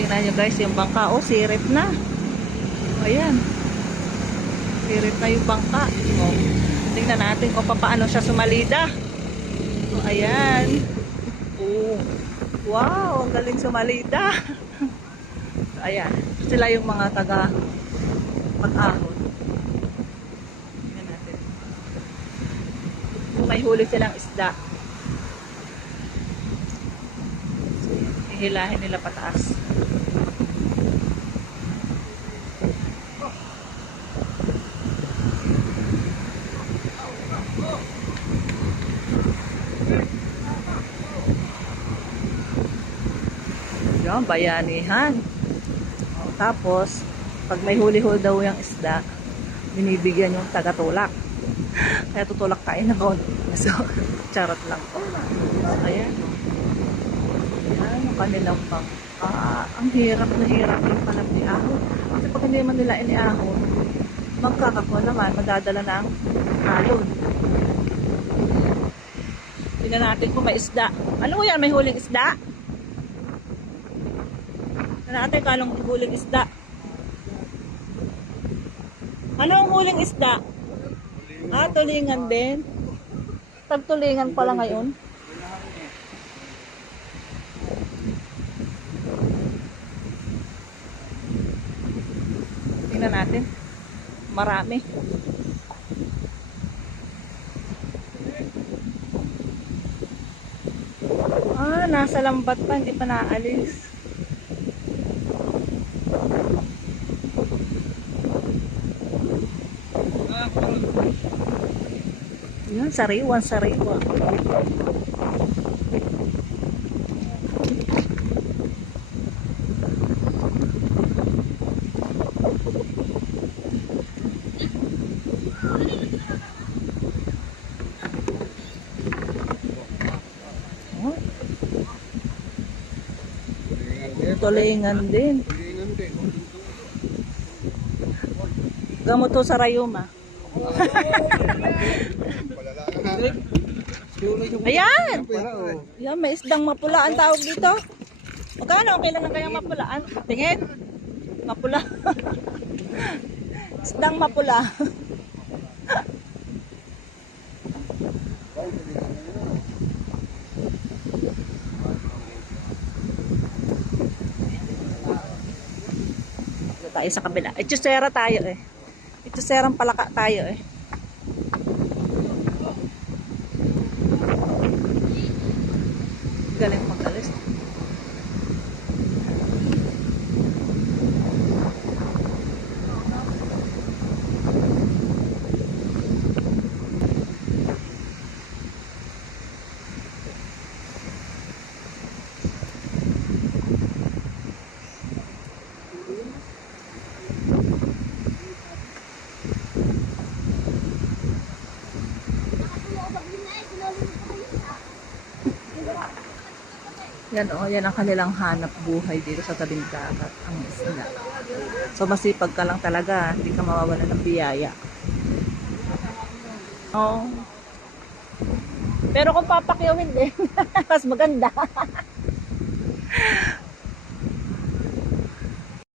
Tingnan nyo guys, yung bangka. Oh, sirip na. Ayan. Sirip na yung bangka. Oh. Tingnan natin kung paano siya sumalida. Oh, ayan. Oh. Wow, ang galing sumalida. Ayan. Sila yung mga taga pag-ahon. Tingnan natin. Kung may huli silang isda. So, hihilahin nila pataas. Yan, bayanihan. O, tapos, pag may huli-huli daw yung isda, binibigyan yung taga-tulak. Kaya tutulak tayo na konti. So, charot lang. Ayan. Ayan, ang kanilang bangka. Ang hirap na hirap yung palang niahon. Kasi pag hindi man nila iniahon, magkakakuha naman, madadala ng alon. Tingnan natin kung may isda. Ano yan? May huling isda? Tingnan natin kalong huling isda. Ano ang huling isda? Ah, tulingan din. Tagtulingan pala ngayon. Tingnan natin. Marami. Ah, nasa lambat pa. Hindi pa naalis. Yan, sariwan, sariwa. Oh. Tulingan din. Gamot to sa rayuma. Ayan! Ayan, may isdang mapula ang tawag dito. Magkano? Kailan na kayang mapulaan? Tingin? Mapula. Isdang mapula. Dito tayo sa kabila. Echusera tayo eh. Echuserang palaka tayo eh. Galing magalis. Yan o, yan ang kanilang hanap buhay dito sa tabing dagat, ang isda. So masipag ka lang talaga, hindi ka mawawala ng biyaya. Oh. Pero kung papakyawin din, mas maganda.